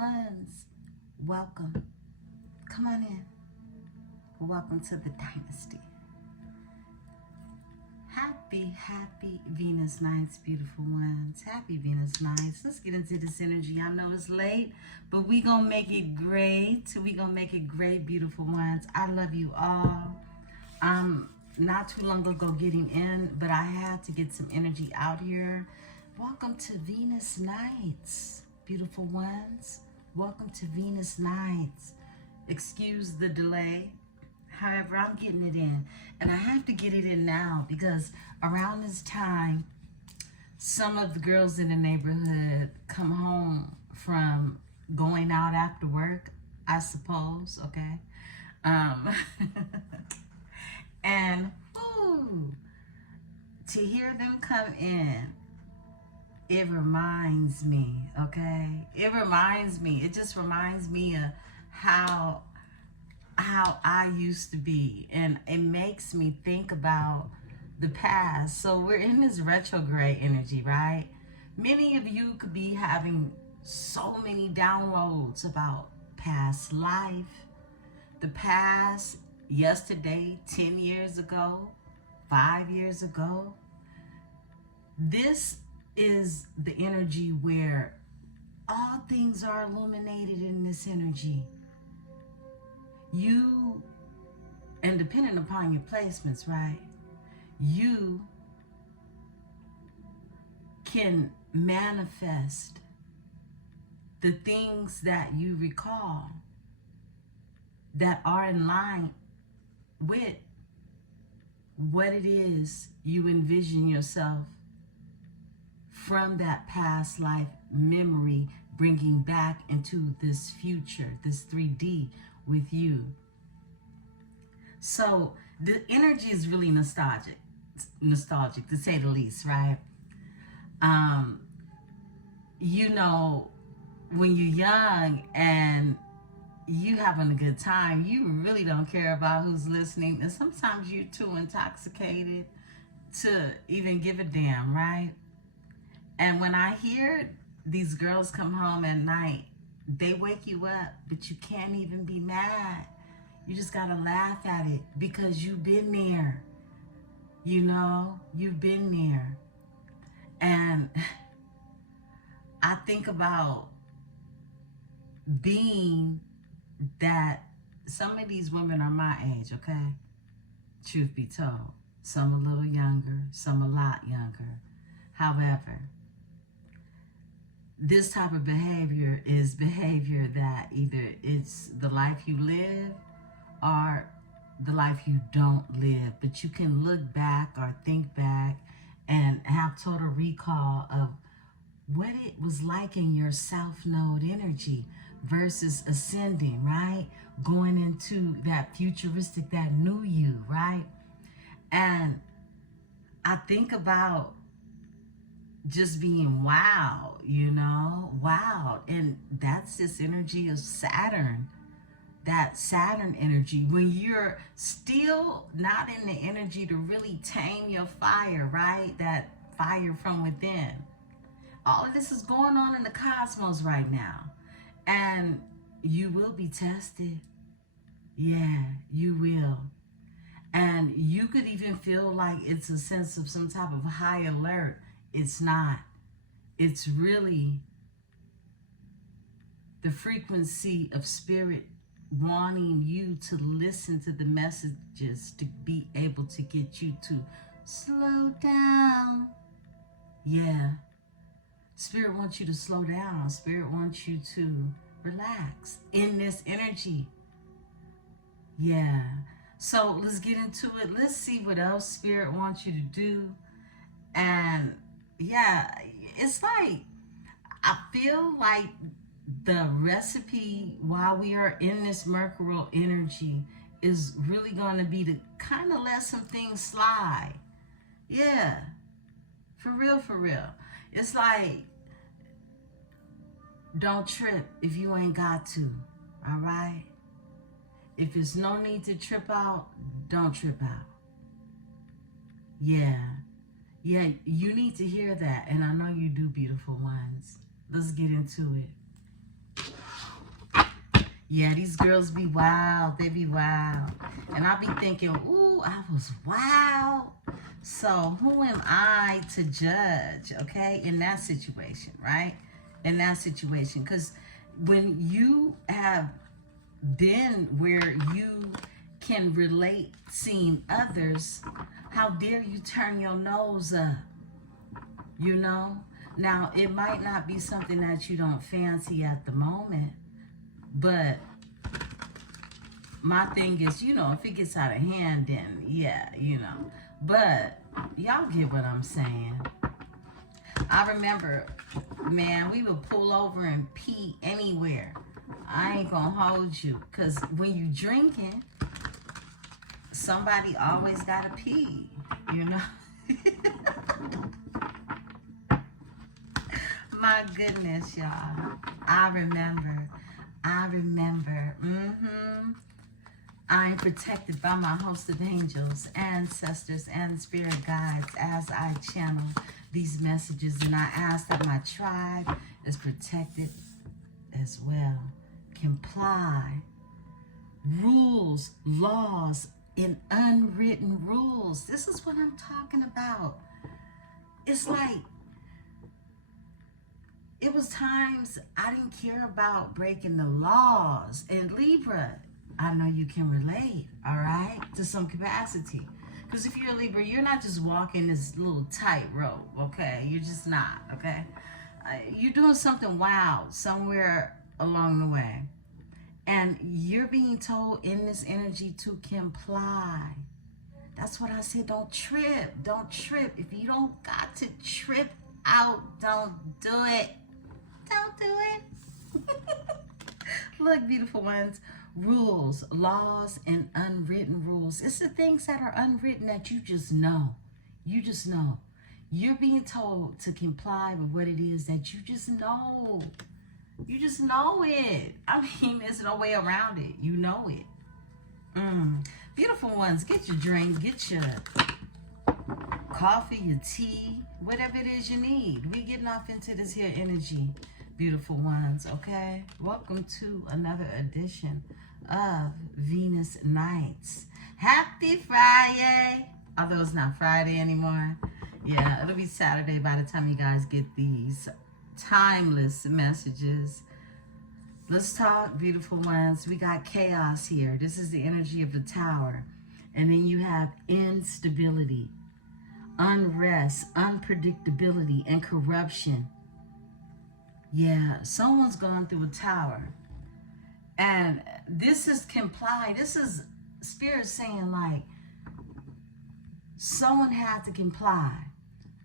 ones, welcome. Come on in. Welcome to the dynasty. Happy Venus nights, beautiful ones. Happy Venus nights. Let's get into this energy. I know it's late, but we gonna make it great. We gonna make it great, beautiful ones. I love you all. Not too long ago getting in, but I had to get some energy out here. Welcome to Venus nights, beautiful ones. Welcome to Venus nights. Excuse the delay. However, I'm getting it in, and I have to get it in now because around this time, some of the girls in the neighborhood come home from going out after work, I suppose, okay? And to hear them come in, it reminds me, okay? It just reminds me of how I used to be, and it makes me think about the past. So we're in this retrograde energy, right? Many of you could be having so many downloads about past life, the past, yesterday, 10 years ago, 5 years ago. This is the energy where all things are illuminated in this energy. You, and depending upon your placements, right, you can manifest the things that you recall that are in line with what it is you envision yourself from that past life memory bringing back into this future, this 3D with you. So the energy is really nostalgic to say the least, right? You know, when you're young and you having a good time, you really don't care about who's listening, and sometimes you're too intoxicated to even give a damn, right? And when I hear these girls come home at night, they wake you up, but you can't even be mad. You just gotta laugh at it because you've been there. You know, you've been there. And I think about being that some of these women are my age, okay? Truth be told. Some a little younger, some a lot younger. However, this type of behavior is behavior that either it's the life you live or the life you don't live. But you can look back or think back and have total recall of what it was like in your south node energy versus ascending, right? Going into that futuristic, that new you, right? And I think about just being wild, you know, wild. And that's this energy of Saturn, that Saturn energy. When you're still not in the energy to really tame your fire, right? That fire from within. All of this is going on in the cosmos right now. And you will be tested. Yeah, you will. And you could even feel like it's a sense of some type of high alert. It's not. It's really the frequency of spirit wanting you to listen to the messages to be able to get you to slow down. Yeah. Spirit wants you to slow down. Spirit wants you to relax in this energy. Yeah. So let's get into it. Let's see what else Spirit wants you to do. And yeah, it's like, I feel like the recipe while we are in this Mercurial energy is really going to be to kind of let some things slide. Yeah, for real, for real. It's like, don't trip if you ain't got to, all right? If there's no need to trip out, don't trip out. Yeah. Yeah, you need to hear that, and I know you do, beautiful ones. Let's get into it. Yeah, these girls be wild. They be wild. And I be thinking, ooh, I was wild. So who am I to judge, okay, in that situation, right? In that situation. Because when you have been where you can relate seeing others, how dare you turn your nose up, you know? Now, it might not be something that you don't fancy at the moment, but my thing is, you know, if it gets out of hand, then yeah, you know. But y'all get what I'm saying. I remember, man, we would pull over and pee anywhere. I ain't gonna hold you, because when you drinking, somebody always gotta pee, you know. My goodness, y'all. I remember. I am protected by my host of angels, ancestors, and spirit guides as I channel these messages, and I ask that my tribe is protected as well. Comply. Rules, laws, and unwritten rules. This is what I'm talking about. It's like, it was times I didn't care about breaking the laws. And Libra, I know you can relate, all right, to some capacity. Because if you're a Libra, you're not just walking this little tightrope, okay? You're just not, okay? You're doing something wild somewhere along the way. And you're being told in this energy to comply. That's what I said. Don't trip. Don't trip. If you don't got to trip out, don't do it. Don't do it. Look, beautiful ones. Rules, laws, and unwritten rules. It's the things that are unwritten that you just know. You just know. You're being told to comply with what it is that you just know. You just know it. I mean, there's no way around it. You know it. Beautiful ones, get your drink, get your coffee, your tea, whatever it is you need. We're getting off into this here energy, beautiful ones, okay? Welcome to another edition of Venus Nights. Happy Friday. Although it's not Friday anymore. Yeah, it'll be Saturday by the time you guys get these timeless messages. Let's talk, beautiful ones. We got chaos here. This is the energy of the Tower. And then you have instability, unrest, unpredictability, and corruption. Yeah, someone's gone through a tower. And this is comply. This is Spirit saying, like, someone had to comply.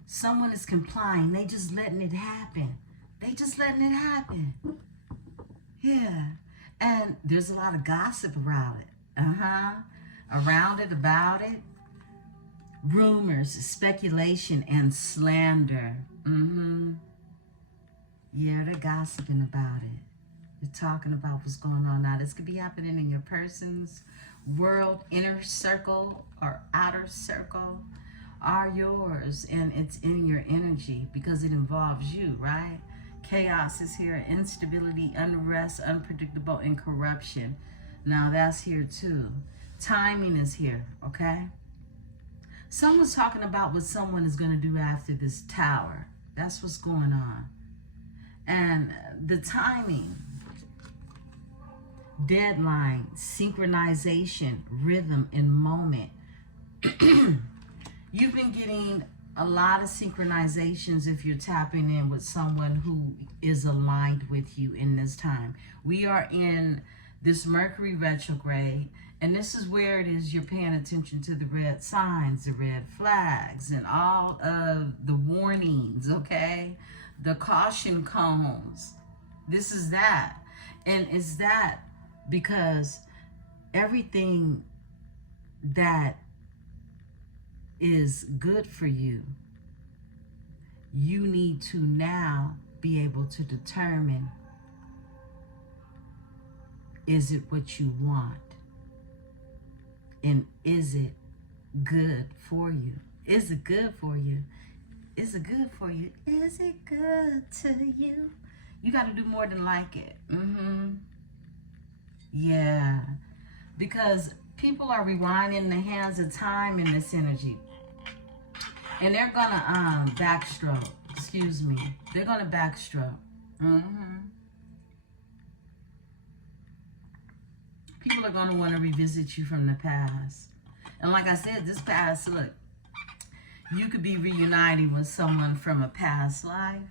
Someone is complying. They just letting it happen. They just letting it happen. Yeah. And there's a lot of gossip around it. Around it, about it. Rumors, speculation, and slander. Yeah, they're gossiping about it. They're talking about what's going on now. This could be happening in your person's world, inner circle, or outer circle. Are yours, and it's in your energy because it involves you, right? Chaos is here, instability, unrest, unpredictable, and corruption. Now that's here too. Timing is here, okay? Someone's talking about what someone is going to do after this tower. That's what's going on. And the timing, deadline, synchronization, rhythm, and moment. You've been getting a lot of synchronizations if you're tapping in with someone who is aligned with you in this time. We are in this Mercury retrograde, and this is where it is you're paying attention to the red signs, the red flags, and all of the warnings, okay? The caution cones. This is that. And it's that because everything that is good for you, you need to now be able to determine, is it what you want? And is it good for you? Is it good for you? Is it good for you? Is it good to you? You got to do more than like it. Yeah. Because people are rewinding the hands of time in this energy. And they're gonna backstroke. Excuse me. They're gonna backstroke. People are gonna want to revisit you from the past. And like I said, this past, look, you could be reuniting with someone from a past life,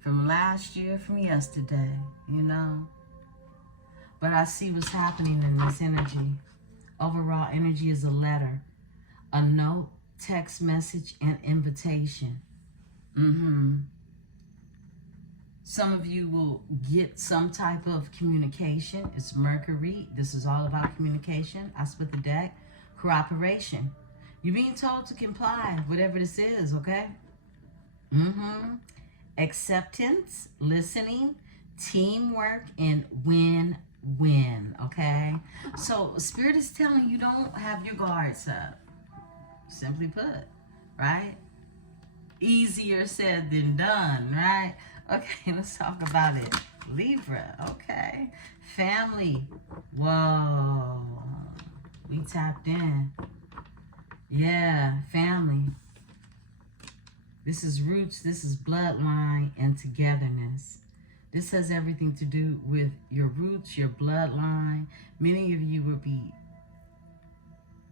from last year, from yesterday, you know. But I see what's happening in this energy. Overall energy is a letter, a note, text message, and invitation. Some of you will get some type of communication. It's Mercury. This is all about communication. I split the deck. Cooperation. You're being told to comply, whatever this is, okay? Acceptance, listening, teamwork, and win-win, okay? So Spirit is telling you don't have your guards up. Simply put, right? Easier said than done, right? Okay, let's talk about it. Libra, okay. Family, whoa. We tapped in. Yeah, family. This is roots, this is bloodline and togetherness. This has everything to do with your roots, your bloodline. Many of you will be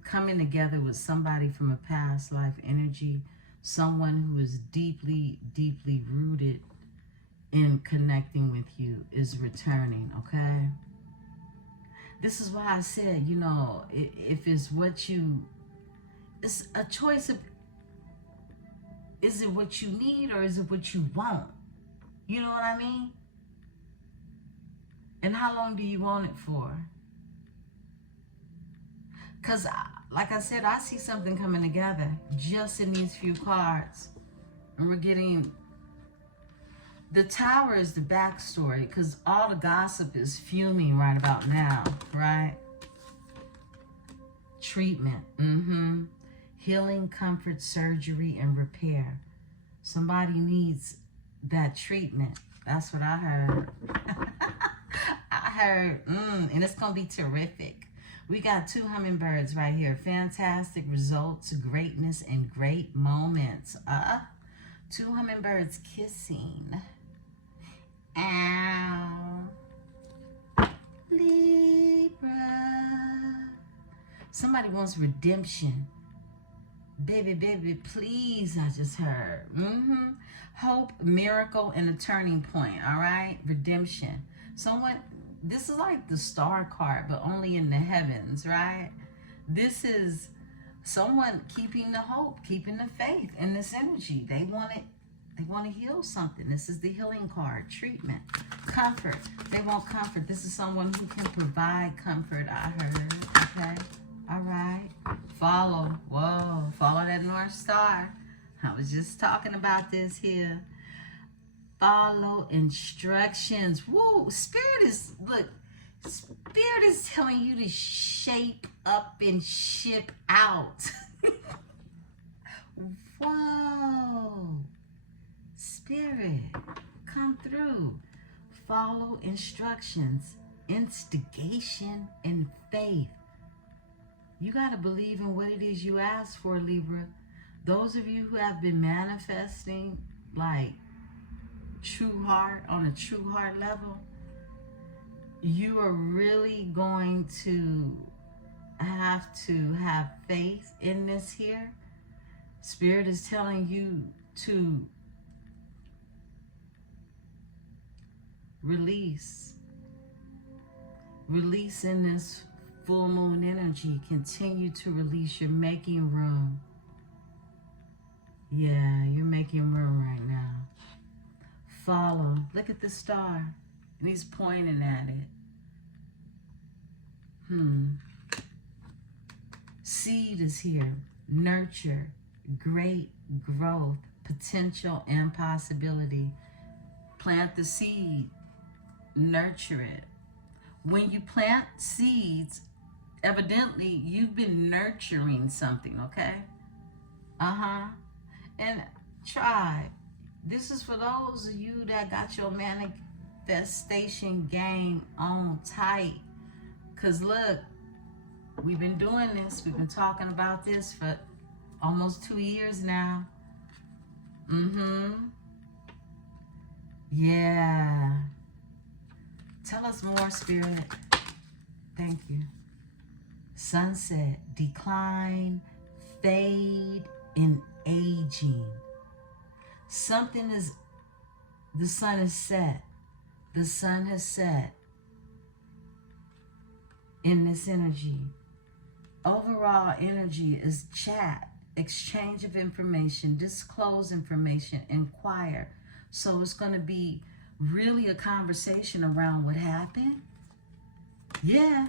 coming together with somebody from a past life energy, someone who is deeply, deeply rooted in connecting with you is returning, okay? This is why I said, you know, if it's what you, it's a choice of, is it what you need or is it what you want? You know what I mean? And how long do you want it for? Because, like I said, I see something coming together just in these few cards. And we're getting, the Tower is the backstory because all the gossip is fuming right about now, right? Treatment, healing, comfort, surgery, and repair. Somebody needs that treatment. That's what I heard. I heard, and it's going to be terrific. We got 2 hummingbirds right here. Fantastic results, greatness, and great moments. 2 hummingbirds kissing. Ow. Libra. Somebody wants redemption. Baby, baby, please, I just heard. Hope, miracle, and a turning point, all right? Redemption. Someone, this is like the star card, but only in the heavens, right? This is someone keeping the hope, keeping the faith in this energy. They want to heal something. This is the healing card. Treatment. Comfort. They want comfort. This is someone who can provide comfort, I heard, okay? All right. Follow. Whoa. Follow that North Star. I was just talking about this here. Follow instructions. Woo. Spirit is, look, Spirit is telling you to shape up and ship out. Whoa. Spirit, come through. Follow instructions. Instigation and faith. You got to believe in what it is you ask for, Libra. Those of you who have been manifesting like true heart, on a true heart level, you are really going to have faith in this here. Spirit is telling you to release in this full moon energy. Continue to release. You're making room. Yeah, you're making room right now. Follow. Look at the star. And he's pointing at it. Seed is here. Nurture. Great growth. Potential and possibility. Plant the seed. Nurture it. When you plant seeds, evidently you've been nurturing something, okay? And tribe, this is for those of you that got your manifestation game on tight. Because look, we've been doing this. We've been talking about this for almost 2 years now. Yeah. Tell us more, Spirit. Thank you. Sunset, decline, fade, and aging. Something is, the sun is set. The sun has set in this energy. Overall energy is chat, exchange of information, disclose information, inquire. So it's going to be really a conversation around what happened. Yeah.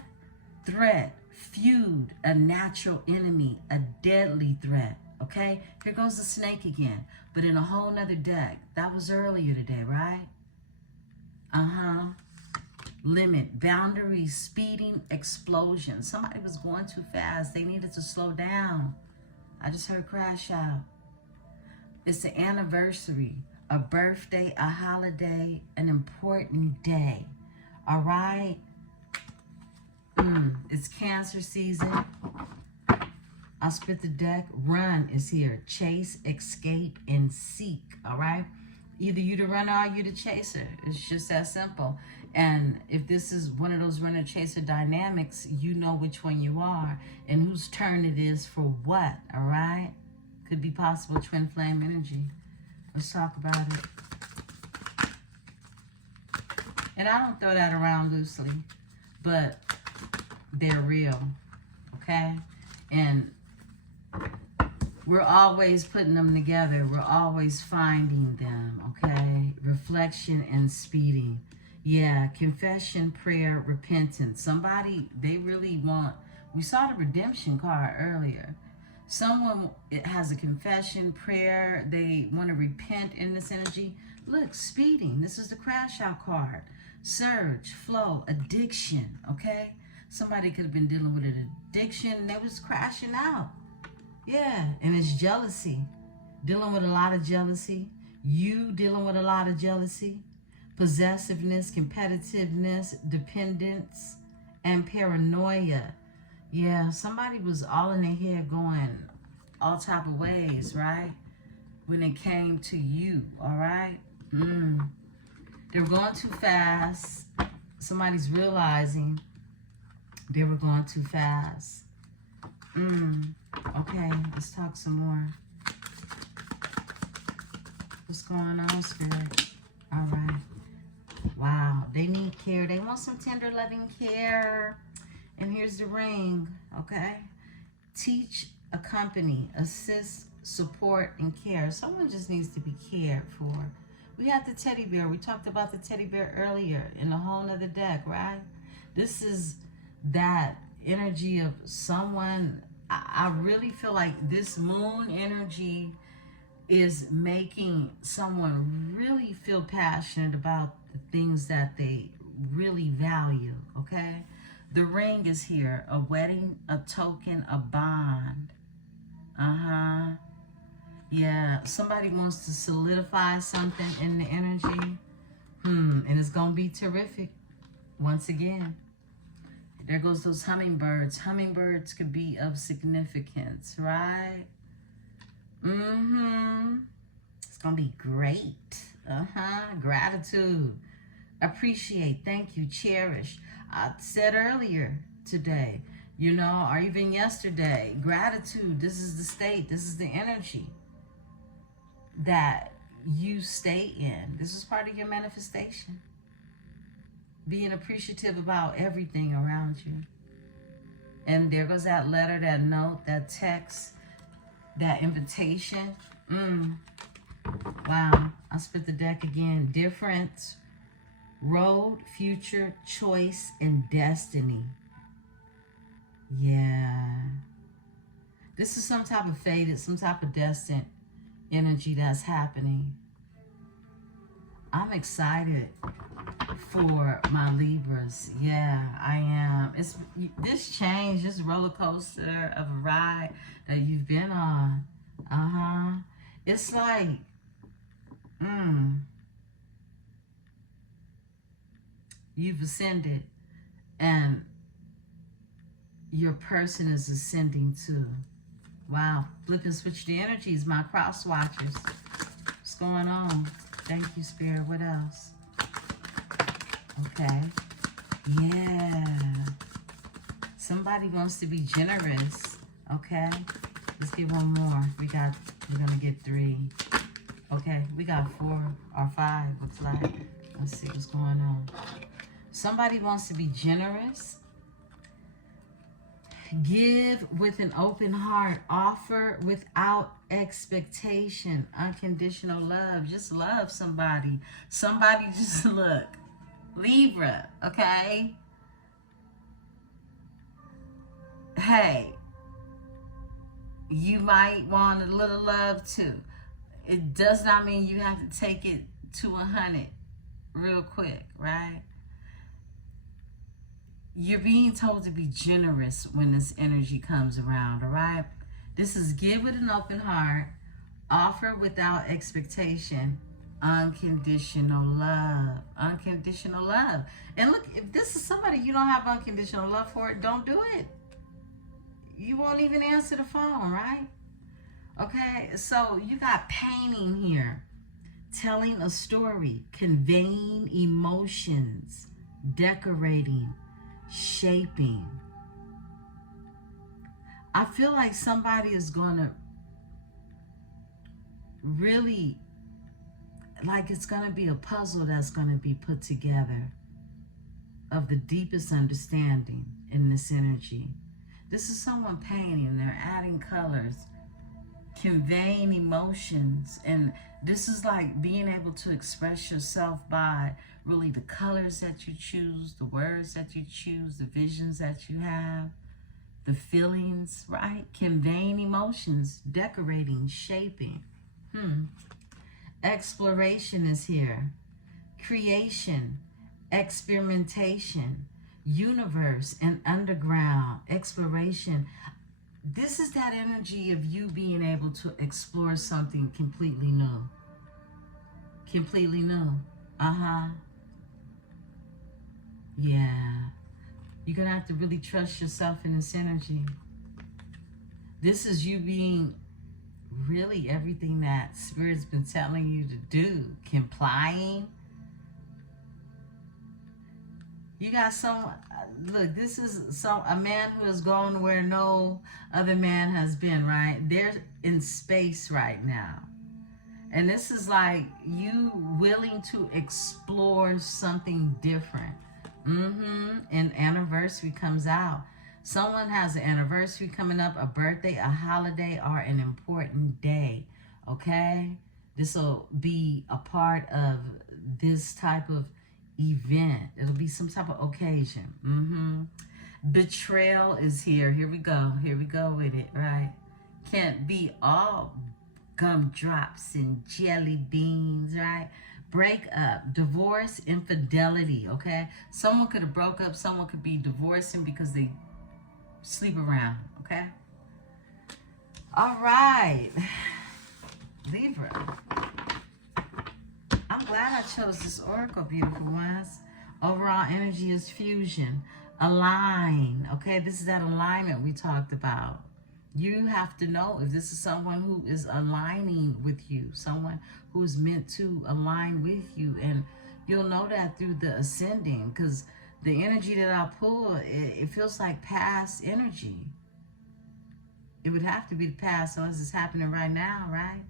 Threat, feud, a natural enemy, a deadly threat. Okay? Here goes the snake again, but in a whole nother deck. That was earlier today, right? Limit, boundaries, speeding, explosion. Somebody was going too fast. They needed to slow down. I just heard crash out. It's an anniversary, a birthday, a holiday, an important day. All right? It's Cancer season. I'll split the deck. Run is here. Chase, escape, and seek. All right? Either you the runner or you the chaser. It's just that simple. And if this is one of those runner-chaser dynamics, you know which one you are and whose turn it is for what, all right? Could be possible twin flame energy. Let's talk about it. And I don't throw that around loosely, but they're real, okay? And we're always putting them together. We're always finding them, okay? Reflection and speeding. Yeah, confession, prayer, repentance. Somebody, they really want, we saw the redemption card earlier. Someone has a confession, prayer, they want to repent in this energy. Look, speeding, this is the crash out card. Surge, flow, addiction, okay? Somebody could have been dealing with an addiction, they was crashing out. Yeah, and it's jealousy. Dealing with a lot of jealousy. You dealing with a lot of jealousy. Possessiveness, competitiveness, dependence, and paranoia. Yeah, somebody was all in their head going all type of ways, right? When it came to you, all right? They were going too fast. Somebody's realizing they were going too fast. Okay, let's talk some more. What's going on, Spirit? All right. Wow, they need care. They want some tender, loving care. And here's the ring, okay? Teach, accompany, assist, support, and care. Someone just needs to be cared for. We have the teddy bear. We talked about the teddy bear earlier in a whole nother deck, right? This is that energy of someone. I really feel like this moon energy is making someone really feel passionate about the things that they really value, okay? The ring is here, a wedding, a token, a bond. Yeah, somebody wants to solidify something in the energy. And it's going to be terrific once again. There goes those hummingbirds. Hummingbirds could be of significance, right? It's going to be great. Gratitude. Appreciate. Thank you. Cherish. I said earlier today, you know, or even yesterday, gratitude. This is the state. This is the energy that you stay in. This is part of your manifestation. Being appreciative about everything around you. And there goes that letter, that note, that text, that invitation. Wow. I split the deck again. Difference, road, future, choice, and destiny. Yeah. This is some type of fated, some type of destined energy that's happening. I'm excited for my Libras. Yeah, I am. It's this change, this roller coaster of a ride that you've been on. It's like, you've ascended, and your person is ascending to. Wow. Flip and switch the energies, my cross watchers. What's going on? Thank you, Spirit. What else? Okay. Yeah. Somebody wants to be generous. Okay. Let's get one more. We're gonna get 3. Okay, we got 4 or 5, looks like. Let's see what's going on. Somebody wants to be generous. Give with an open heart. Offer without expectation. Unconditional love. Just love somebody. Somebody just look. Libra, okay? Hey, you might want a little love too. It does not mean you have to take it to 100 real quick, right? You're being told to be generous when this energy comes around, all right? This is give with an open heart, offer without expectation, unconditional love. Unconditional love. And look, if this is somebody you don't have unconditional love for, don't do it. You won't even answer the phone, right? Okay, so you got painting here, telling a story, conveying emotions, decorating, shaping. I feel like somebody is going to really, like it's going to be a puzzle that's going to be put together of the deepest understanding in this energy. This is someone painting, they're adding colors, conveying emotions, and this is like being able to express yourself by really the colors that you choose, the words that you choose, the visions that you have, the feelings, right? Conveying emotions, decorating, shaping. Exploration is here. Creation, experimentation, universe and underground, exploration. This is that energy of you being able to explore something completely new. Completely new. Yeah. You're going to have to really trust yourself in this energy. This is you being really everything that Spirit's been telling you to do. Complying. You got some, look, this is a man who has gone where no other man has been, right? They're in space right now. And this is like you willing to explore something different. And anniversary comes out. Someone has an anniversary coming up, a birthday, a holiday, or an important day, okay? This will be a part of this type of event. It'll be some type of occasion. Betrayal is here. Here we go with it, right? Can't be all gumdrops and jelly beans, right? Break up, divorce, infidelity, okay? Someone could have broke up, someone could be divorcing because they sleep around, okay? All right, Libra. I'm glad I chose this oracle, beautiful ones. Overall energy is fusion. Align. Okay, this is that alignment we talked about. You have to know if this is someone who is aligning with you, someone who is meant to align with you. And you'll know that through the ascending, because the energy that I pull, it feels like past energy. It would have to be the past unless it's happening right now, right?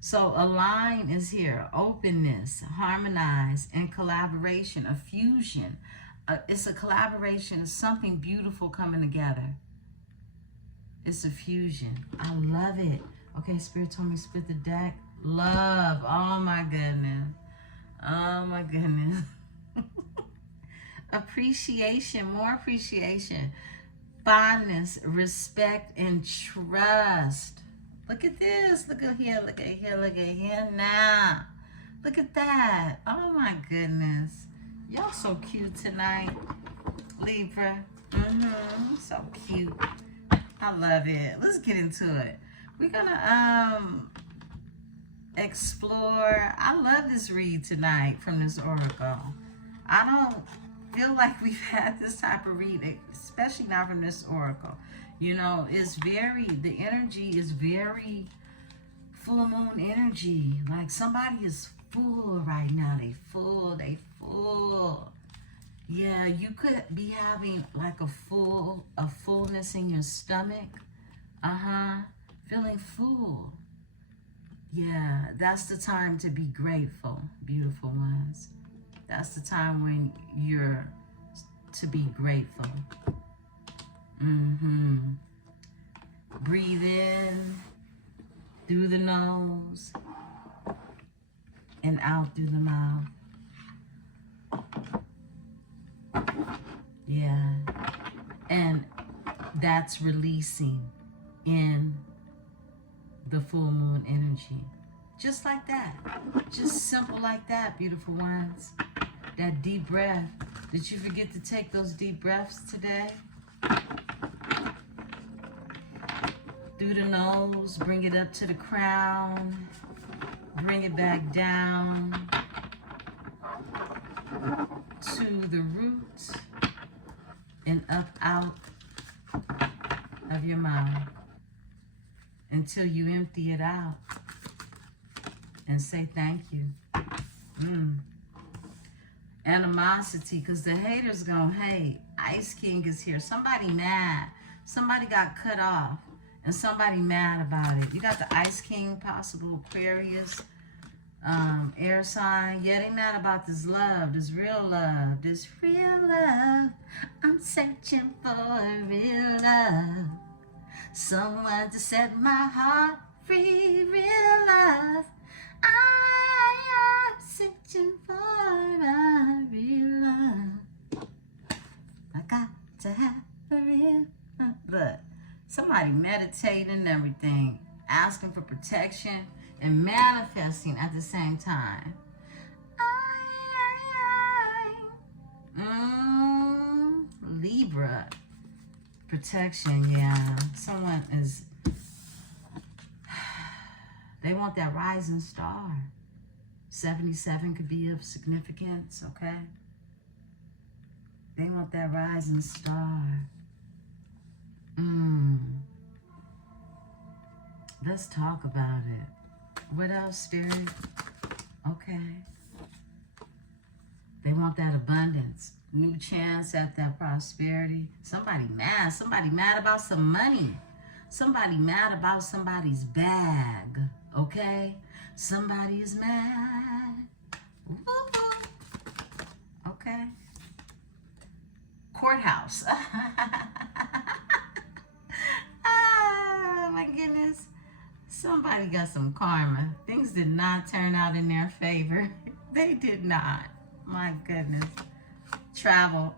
So align is here. Openness, harmonize, and collaboration, a fusion. It's a collaboration, it's something beautiful coming together. It's a fusion. I love it. Okay, Spirit told me to split the deck. Love. Oh my goodness. Oh my goodness. Appreciation, more appreciation. Fondness, respect, and trust. Look at this. Look at here. Look at here. Look at here now. Look at that. Oh my goodness. Y'all so cute tonight. Libra. So cute. I love it. Let's get into it. We're gonna explore. I love this read tonight from this oracle. I don't feel like we've had this type of reading, especially now from this oracle. You know, the energy is very full moon energy. Like somebody is full right now. They full. Yeah, you could be having like a fullness in your stomach. Feeling full. Yeah, that's the time to be grateful, beautiful ones. That's the time when you're to be grateful. Breathe in through the nose and out through the mouth. Yeah. And that's releasing in the full moon energy. Just like that. Just simple like that, beautiful ones. That deep breath. Did you forget to take those deep breaths today? Through the nose, bring it up to the crown. Bring it back down to the roots and up out of your mouth until you empty it out and say thank you. Animosity, because the haters gonna hate. Ice King is here. Somebody mad. Somebody got cut off and somebody mad about it. You got the Ice King, possible Aquarius, air sign. Yeah, they mad about this love, this real love, this real love. I'm searching for real love. Someone to set my heart free, real love. I am searching for a real love. I got to have a real love. Look, somebody meditating and everything, asking for protection and manifesting at the same time. Libra. Protection, yeah. Someone is, they want that rising star. 77 could be of significance, okay? They want that rising star. Let's talk about it. What else, Spirit? Okay. They want that abundance. New chance at that prosperity. Somebody mad about some money. Somebody mad about somebody's bag. Okay? Somebody is mad. Woo-hoo. Okay. Courthouse. Oh my goodness. Somebody got some karma. Things did not turn out in their favor. They did not. My goodness. Travel.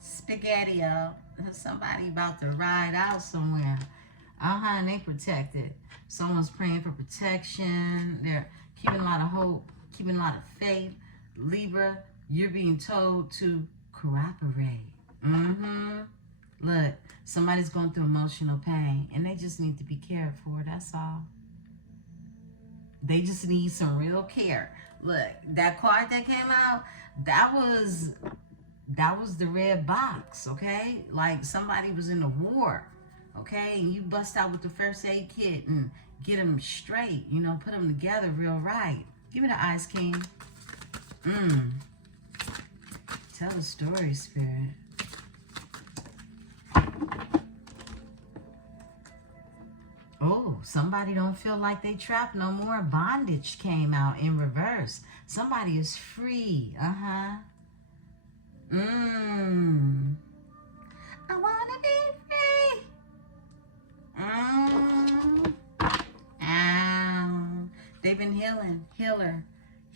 Spaghetti-o. Somebody about to ride out somewhere. And they protected. Someone's praying for protection. They're keeping a lot of hope, keeping a lot of faith. Libra, you're being told to cooperate. Look, somebody's going through emotional pain and they just need to be cared for. That's all. They just need some real care. Look, that card that came out, that was the red box, okay? Like somebody was in a war, okay? And you bust out with the first aid kit and get them straight, you know, put them together real right. Give me the Ice King. Tell the story, Spirit. Oh, somebody don't feel like they trapped no more. Bondage came out in reverse. Somebody is free. I want to be free. They've been healing.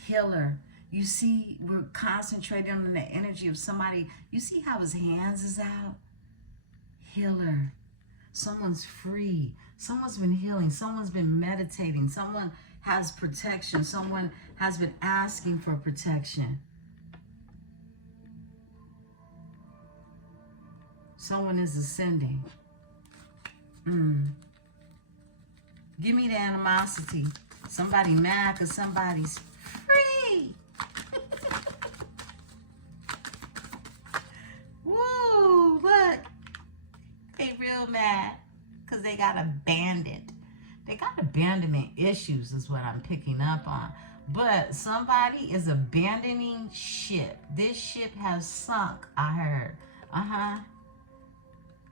Healer. You see, we're concentrating on the energy of somebody. You see how his hands is out? Healer. Someone's free. Someone's been healing. Someone's been meditating. Someone has protection. Someone has been asking for protection. Someone is ascending. Give me the animosity. Somebody mad because somebody's free. real mad because they got abandoned. They got abandonment issues is what I'm picking up on. But somebody is abandoning ship. This ship has sunk, I heard.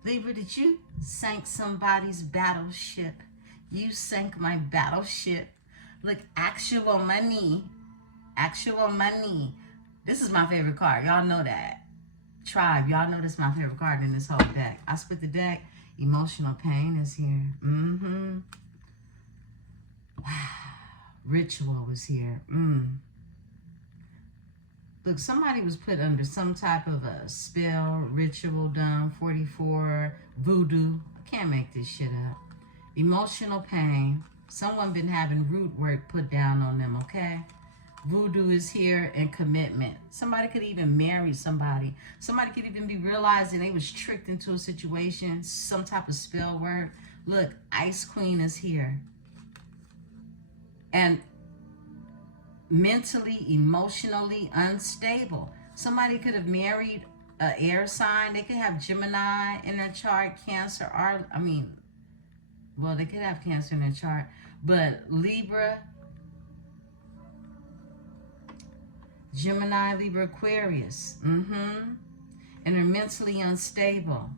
Libra, did you sink somebody's battleship? You sank my battleship. Look, actual money. Actual money. This is my favorite card. Y'all know that. Tribe, y'all know this is my favorite card in this whole deck. I split the deck. Emotional pain is here. Wow. Ritual is here. Look, somebody was put under some type of a spell, ritual done, 44, voodoo. I can't make this shit up. Emotional pain. Someone been having root work put down on them, okay? Voodoo is here, and commitment. Somebody could even marry somebody. Somebody could even be realizing they was tricked into a situation, some type of spell work. Look, Ice Queen is here. And mentally, emotionally unstable. Somebody could have married an air sign. They could have Gemini in their chart, Cancer, or, well, they could have Cancer in their chart. But Libra, Gemini, Libra, Aquarius. And they're mentally unstable.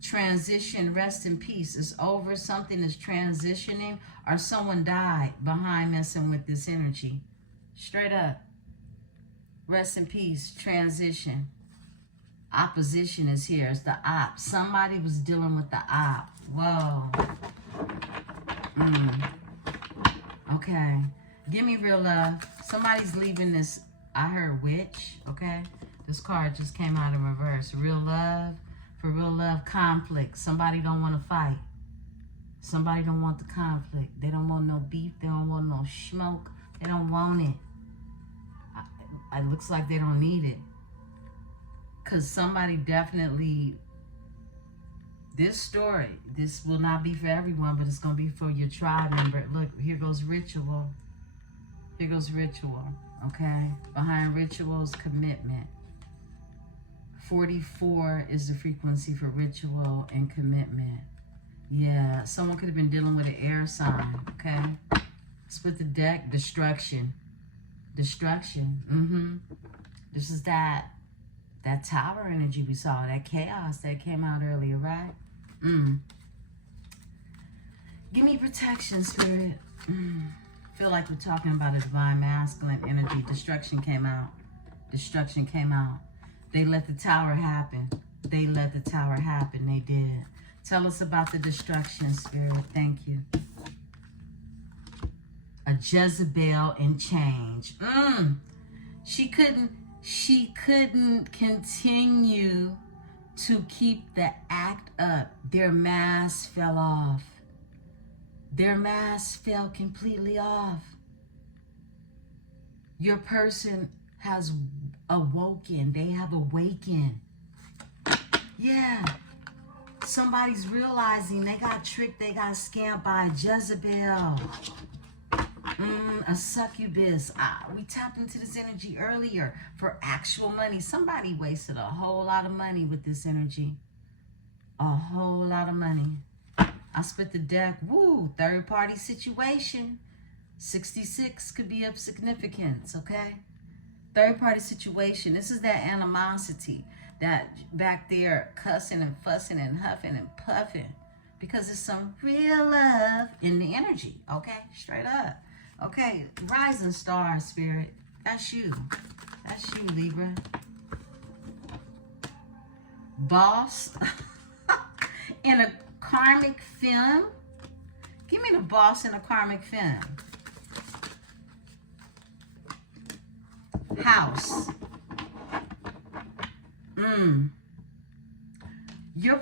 Transition, rest in peace. It's over. Something is transitioning, or someone died behind messing with this energy. Straight up. Rest in peace. Transition. Opposition is here. It's the op. Somebody was dealing with the op. Whoa. Okay. Give me real love. Somebody's leaving this. I heard witch. Okay. This card just came out in reverse. Real love. For real love, conflict. Somebody don't want to fight. Somebody don't want the conflict. They don't want no beef. They don't want no smoke. They don't want it. It looks like they don't need it. Because somebody definitely... This story, this will not be for everyone, but it's going to be for your tribe member. Look, here goes ritual. Here goes ritual. Okay? Behind ritual is commitment. 44 is the frequency for ritual and commitment. Yeah, someone could have been dealing with an air sign, okay? Split the deck, destruction. Destruction, This is that tower energy we saw, that chaos that came out earlier, right? Give me protection, Spirit. Feel like we're talking about a divine masculine energy. Destruction came out. Destruction came out. They let the tower happen. They let the tower happen. They did. Tell us about the destruction, Spirit. Thank you. A Jezebel in change. She couldn't continue to keep the act up. Their mask fell off. Their mask fell completely off. Your person has awoken. They have awakened. Yeah. Somebody's realizing they got tricked. They got scammed by a Jezebel. A succubus. We tapped into this energy earlier for actual money. Somebody wasted a whole lot of money with this energy. A whole lot of money. I split the deck. Woo, third party situation. 66 could be of significance, okay? Third party situation. This is that animosity. That back there cussing and fussing and huffing and puffing. Because there's some real love in the energy, okay? Straight up. Okay, rising star, Spirit. That's you. That's you, Libra. Boss in a karmic film. Give me the boss in a karmic film. House. Your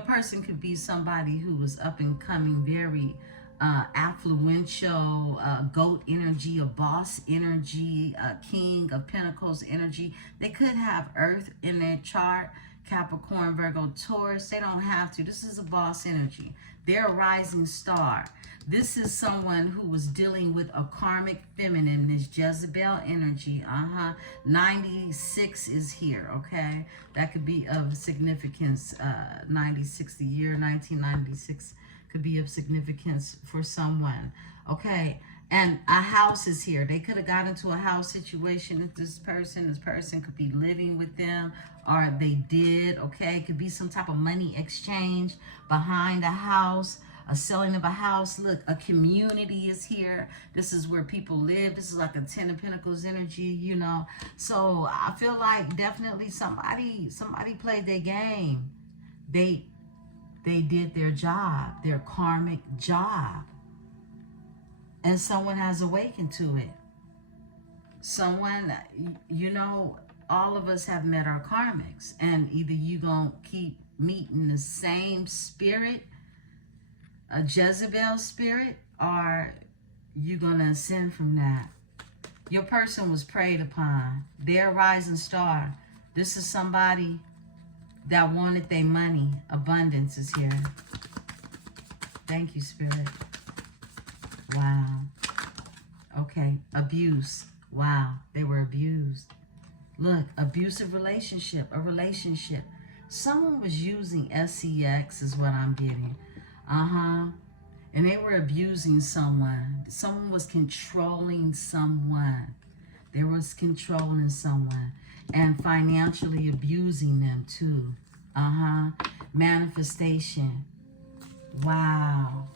person could be somebody who was up and coming, very affluential, goat energy, a boss energy, a king of pentacles energy. They could have earth in their chart, Capricorn, Virgo, Taurus. They don't have to. This is a boss energy. They're a rising star. This is someone who was dealing with a karmic feminine, this Jezebel energy. 96 is here, okay? That could be of significance. 96, the year 1996 could be of significance for someone, okay? And a house is here. They could have got into a house situation with this person could be living with them, or they did, okay? It could be some type of money exchange behind a house, a selling of a house. Look, a community is here. This is where people live. This is like a 10 of Pentacles energy, you know. So I feel like definitely somebody played their game. They did their job, their karmic job. And someone has awakened to it. Someone, you know, all of us have met our karmics. And either you gonna keep meeting the same spirit, a Jezebel spirit, or you gonna ascend from that. Your person was preyed upon. They're a rising star. This is somebody that wanted their money. Abundance is here. Thank you, Spirit. Wow. Okay. Abuse. Wow. They were abused. Look, abusive relationship. A relationship. Someone was using SEX is what I'm getting. And they were abusing someone. Someone was controlling someone. They was controlling someone. And financially abusing them too. Manifestation. Wow.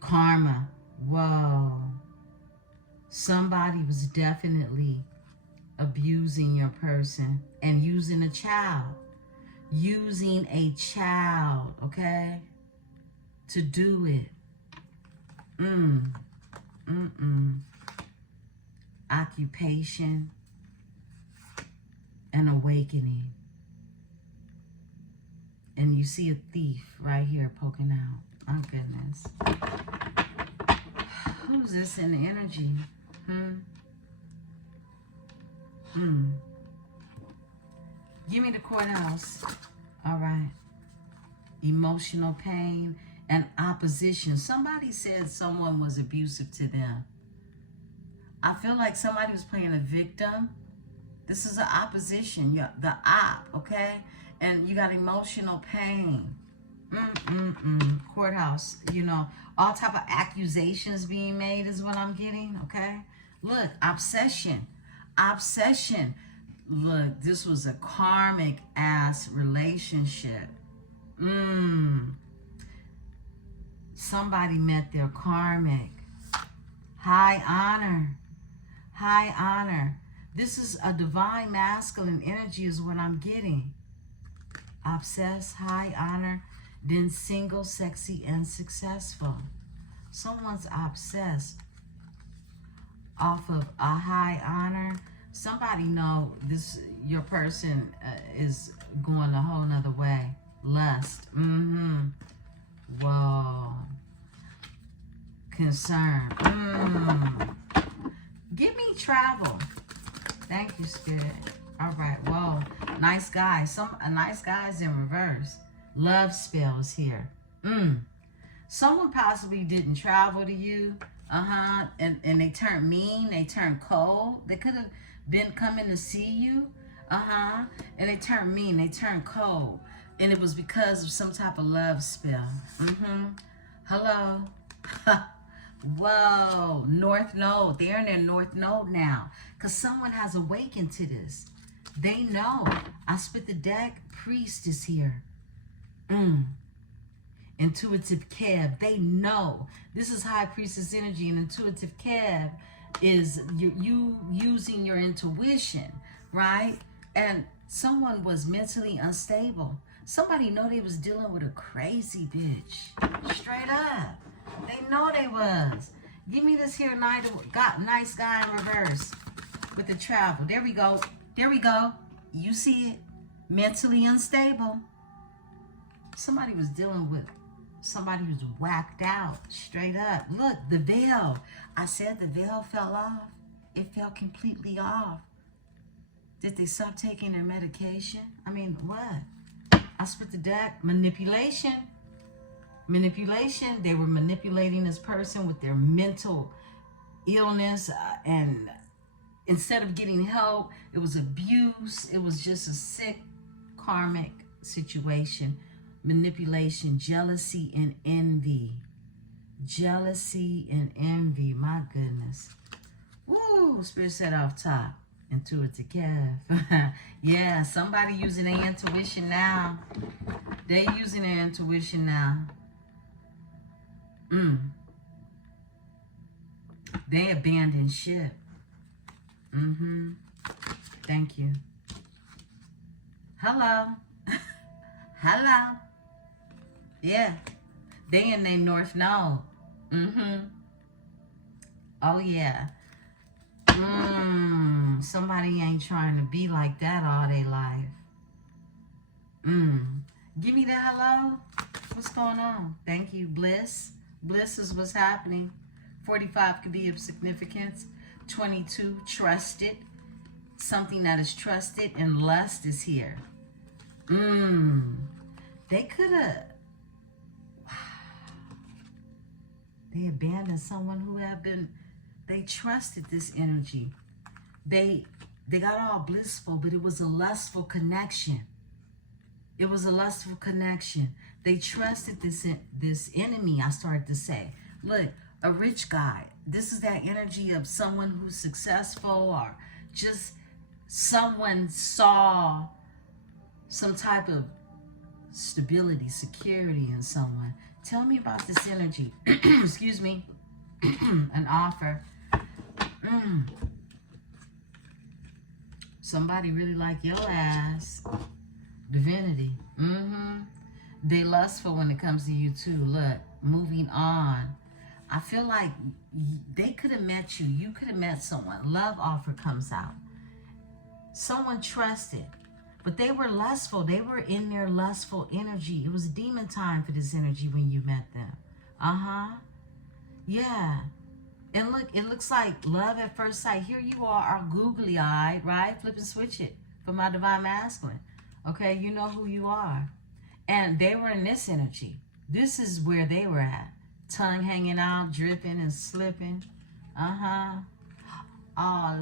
Karma. Whoa. Somebody was definitely abusing your person and using a child. Using a child, okay, to do it. Occupation and awakening. And you see a thief right here poking out. Oh, goodness. Who's this in the energy? Give me the courthouse. All right. Emotional pain and opposition. Somebody said someone was abusive to them. I feel like somebody was playing a victim. This is an opposition. The op, okay? And you got emotional pain. Courthouse, you know, all type of accusations being made is what I'm getting, okay? Look, obsession. Obsession. Look, this was a karmic ass relationship. Somebody met their karmic. High honor. High honor. This is a divine masculine energy is what I'm getting. Obsessed, high honor, then single, sexy, and successful. Someone's obsessed off of a high honor. Somebody know this, your person is going a whole nother way. Lust. Whoa. Concern. Give me travel. Thank you, Spirit. All right. Whoa. Nice guy. A nice guy's in reverse. Love spells here. Someone possibly didn't travel to you. And they turned mean. They turned cold. They could have been coming to see you. And they turned mean. They turned cold. And it was because of some type of love spell. Hello. Whoa. North Node. They're in their North Node now. Because someone has awakened to this. They know. I spit the deck. Priest is here. Intuitive Kev. They know. This is High Priestess energy. And Intuitive Kev is you using your intuition, right? And someone was mentally unstable. Somebody know they was dealing with a crazy bitch. Straight up. They know they was. Give me this here nice guy in reverse with the travel. There we go. There we go. You see it. Mentally unstable. Somebody was dealing with somebody who's whacked out. Straight up. Look, the veil. I said the veil fell off. It fell completely off. Did they stop taking their medication? I mean, what? I split the deck. Manipulation. Manipulation, they were manipulating this person with their mental illness, and instead of getting help, it was abuse. It was just a sick karmic situation. Manipulation, jealousy, and envy. Jealousy and envy. My goodness. Woo! Spirit said off top. Intuitive Kev. Yeah, somebody using their intuition now. They're using their intuition now. They abandoned ship. Thank you. Hello. Hello. Yeah. They in their north node. Oh, yeah. Somebody ain't trying to be like that all their life. Give me the hello. What's going on? Thank you, Bliss. Bliss is what's happening. 45 could be of significance. 22, trusted. Something that is trusted, and lust is here. They could have... They abandoned someone who had been... They trusted this energy. They got all blissful, but it was a lustful connection. It was a lustful connection. They trusted this enemy, I started to say. Look, a rich guy. This is that energy of someone who's successful, or just someone saw some type of stability, security in someone. Tell me about this energy. Excuse me. An offer. Somebody really like your ass. Divinity. They lustful when it comes to you too. Look, moving on. I feel like they could have met you. You could have met someone. Love offer comes out. Someone trusted. But they were lustful. They were in their lustful energy. It was demon time for this energy when you met them. Yeah. And look, it looks like love at first sight. Here you are googly-eyed, right? Flip and switch it for my divine masculine. Okay, you know who you are. And they were in this energy. This is where they were at. Tongue hanging out, dripping and slipping. All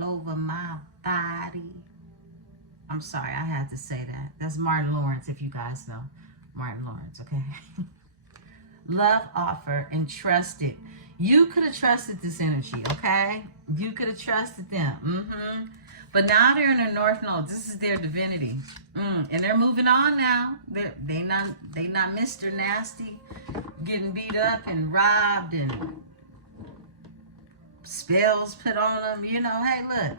over my body. I'm sorry, I had to say that. That's Martin Lawrence, if you guys know. Martin Lawrence, okay? Love offer and trusted. You could have trusted this energy, okay? You could have trusted them. But now they're in the North Node. This is their divinity. And they're moving on now. They not Mr. Nasty, getting beat up and robbed and spells put on them. You know, hey, look.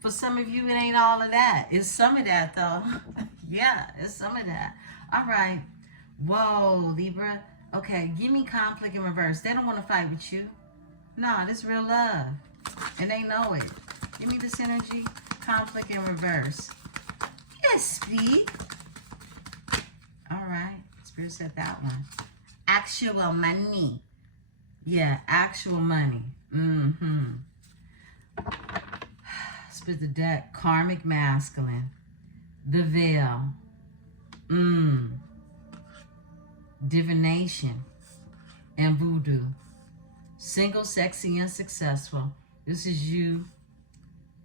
For some of you, it ain't all of that. It's some of that, though. Yeah, it's some of that. All right. Whoa, Libra. Okay, give me conflict in reverse. They don't want to fight with you. No, this real love. And they know it. Give me this energy. Conflict in reverse. Yes, please. All right. Spirit said that one. Actual money. Yeah, actual money. Split the deck. Karmic masculine. The veil. Divination and voodoo. Single, sexy, and successful. This is you,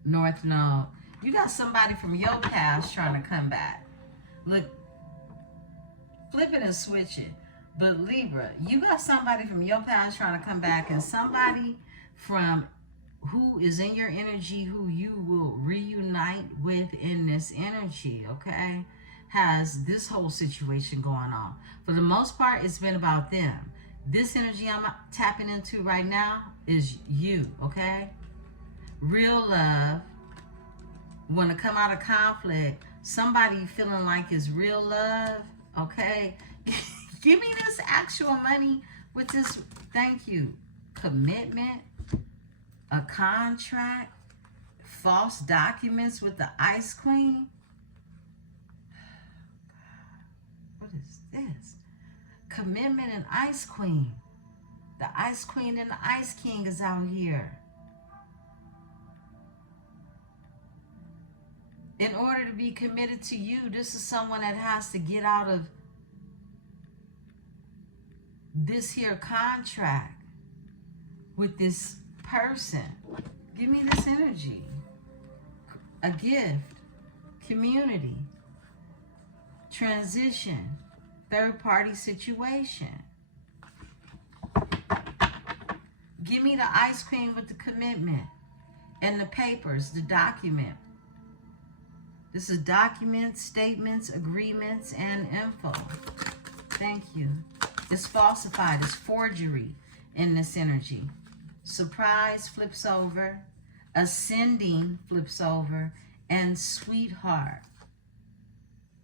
North Node. You got somebody from your past trying to come back. Look, flip it and switch it. But Libra, you got somebody from your past trying to come back, and somebody from who is in your energy who you will reunite with in this energy, okay? Has this whole situation going on. For the most part, it's been about them. This energy I'm tapping into right now is you, okay? Real love. Want to come out of conflict. Somebody feeling like it's real love, okay? Give me this actual money with this, thank you. Commitment, a contract, false documents with the Ice Queen. What is this? Commitment and Ice Queen. The Ice Queen and the Ice King is out here. In order to be committed to you, this is someone that has to get out of this here contract with this person. Give me this energy. A gift, community, transition, third-party situation. Give me the ice cream with the commitment and the papers, the document. This is documents, statements, agreements, and info. Thank you. It's falsified. It's forgery in this energy. Surprise flips over. Ascending flips over. And sweetheart.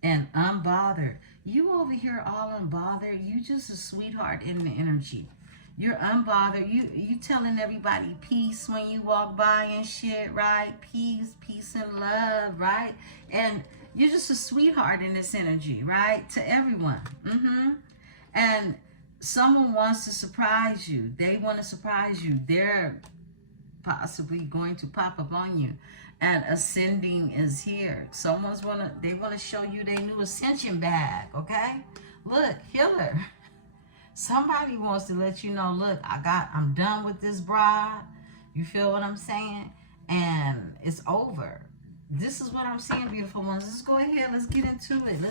And unbothered. You over here all unbothered. You just a sweetheart in the energy. You're unbothered. You telling everybody peace when you walk by and shit, right? Peace, peace and love, right? And you're just a sweetheart in this energy, right? To everyone. And someone wants to surprise you. They want to surprise you. They're possibly going to pop up on you. And ascending is here. They want to show you their new ascension bag, okay? Look, healer. Somebody wants to let you know, look, I'm done with this bride. You feel what I'm saying? And it's over. This is what I'm seeing, beautiful ones. Let's go ahead. Let's get into it.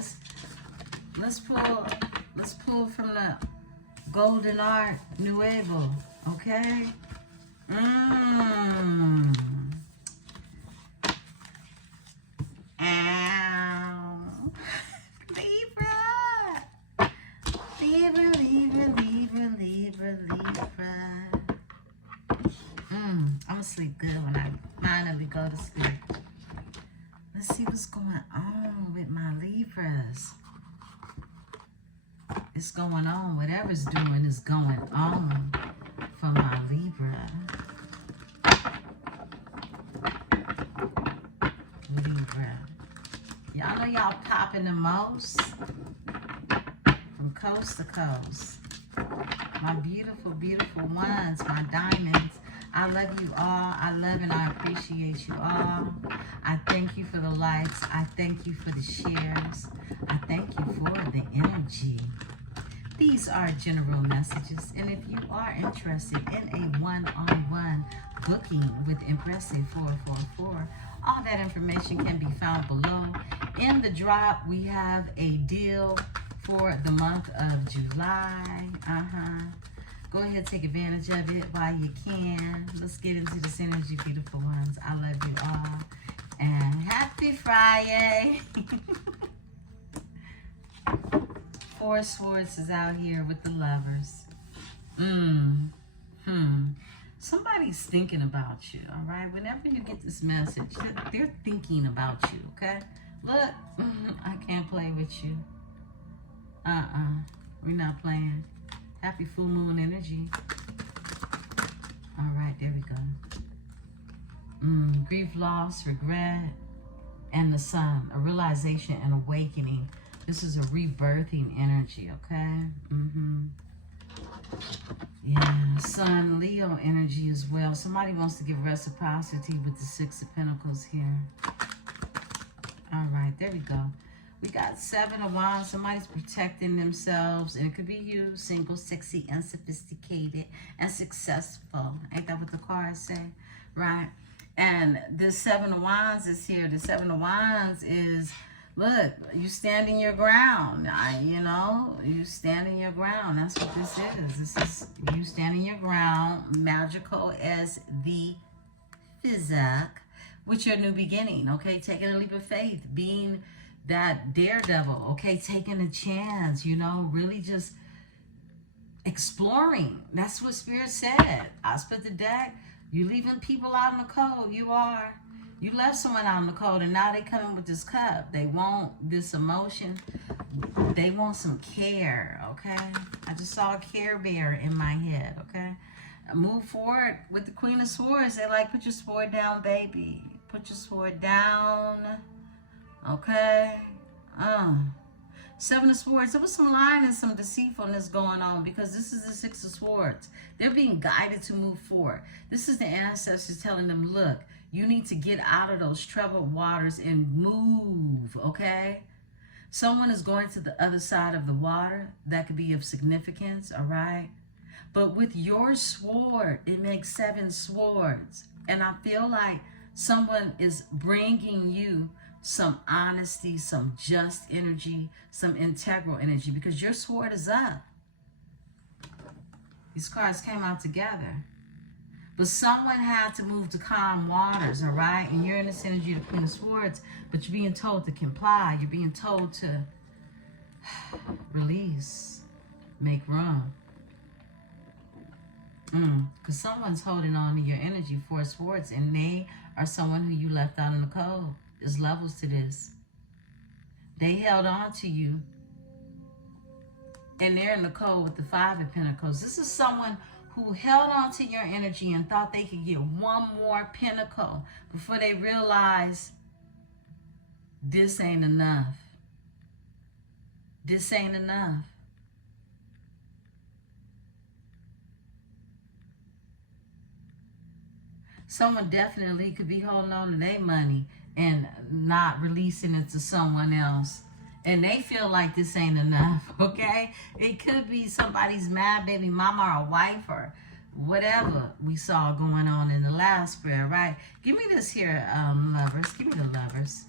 Let's pull from the Golden Art Nuevo, okay? Ow. Libra. I'm gonna sleep good when I finally go to sleep. Let's see what's going on with my Libras. It's going on. Whatever's doing is going on for my Libra. Y'all know y'all popping the most from coast to coast. My beautiful, beautiful ones, my diamonds. I love you all. I love and I appreciate you all. I thank you for the likes. I thank you for the shares. I thank you for the energy. These are general messages. And if you are interested in a one-on-one booking with Emperesse 444, all that information can be found below. In the drop, we have a deal for the month of July. Go ahead, take advantage of it while you can. Let's get into this energy, beautiful ones. I love you all. And happy Friday. Four of Swords is out here with the lovers. Somebody's thinking about you, all right? Whenever you get this message, they're thinking about you, okay? Look, I can't play with you. We're not playing. Happy full moon energy. All right, there we go. Grief, loss, regret, and the sun. A realization and awakening. This is a rebirthing energy, okay? Yeah, Sun, Leo energy as well. Somebody wants to give reciprocity with the Six of Pentacles here. All right, there we go. We got Seven of Wands. Somebody's protecting themselves. And it could be you, single, sexy, and sophisticated, and successful. Ain't that what the cards say? Right? And this Seven of Wands is here. The Seven of Wands is, look, you standing your ground. You standing your ground. That's what this is. This is you standing your ground. Magical as the physic. With your new beginning, okay? Taking a leap of faith. Being that daredevil, okay? Taking a chance, really just exploring. That's what Spirit said. I split the deck. You leaving people out in the cold. You are. You left someone out in the cold, and now they coming with this cup. They want this emotion. They want some care, okay? I just saw a Care Bear in my head, okay? Move forward with the Queen of Swords. They're like, put your sword down, baby. Put your sword down, okay? Seven of Swords. There was some lying and some deceitfulness going on because this is the Six of Swords. They're being guided to move forward. This is the ancestors telling them, look, you need to get out of those troubled waters and move, okay? Someone is going to the other side of the water. That could be of significance, all right? But with your sword, it makes 7 swords. And I feel like someone is bringing you some honesty, some just energy, some integral energy, because your sword is up. These cards came out together. But someone had to move to calm waters, all right? And you're in this energy, the Queen of Swords, but you're being told to comply. You're being told to release, make room. Because someone's holding on to your energy, 4 swords, and they are someone who you left out in the cold. There's levels to this. They held on to you, and they're in the cold with the 5 of Pentacles. This is someone who held on to your energy and thought they could get one more pentacle before they realized this ain't enough. This ain't enough. Someone definitely could be holding on to their money and not releasing it to someone else. And they feel like this ain't enough, okay? It could be somebody's mad baby mama or wife or whatever we saw going on in the last spread, right? Give me this here, lovers. Give me the lovers.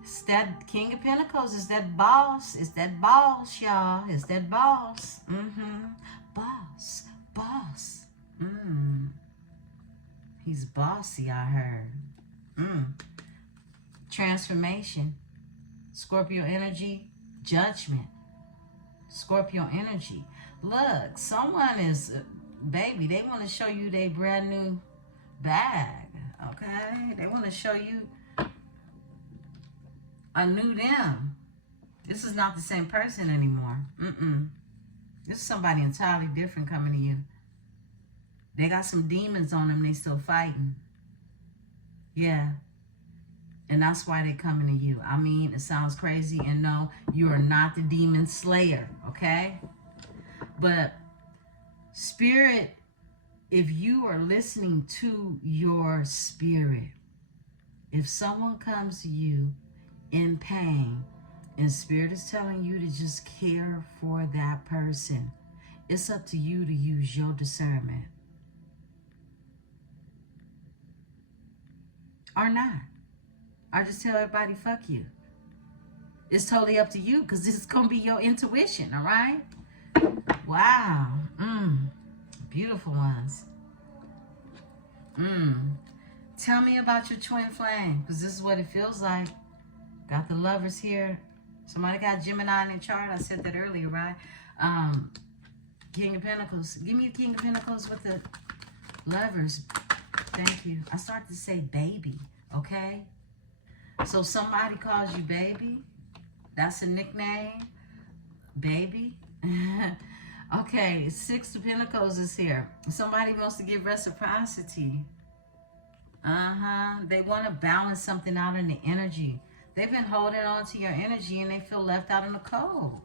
It's that King of Pentacles. It's that boss. It's that boss, y'all. It's that boss. Boss. Boss. He's bossy, I heard. Transformation. Scorpio energy, judgment. Scorpio energy. Look, someone is, baby, they want to show you their brand new bag, okay? They want to show you a new them. This is not the same person anymore. This is somebody entirely different coming to you. They got some demons on them. They still fighting. Yeah. And that's why they're coming to you. I mean, it sounds crazy. And no, you are not the demon slayer, okay? But spirit, if you are listening to your spirit, if someone comes to you in pain and spirit is telling you to just care for that person, it's up to you to use your discernment. Or not. Or just tell everybody, fuck you. It's totally up to you because this is going to be your intuition, all right? Wow. Beautiful ones. Tell me about your twin flame because this is what it feels like. Got the lovers here. Somebody got Gemini in their chart. I said that earlier, right? King of Pentacles. Give me a King of Pentacles with the lovers. Thank you. I started to say baby, okay? So somebody calls you baby. That's a nickname. Baby. Okay, 6 of Pentacles is here. Somebody wants to give reciprocity. They want to balance something out in the energy. They've been holding on to your energy and they feel left out in the cold.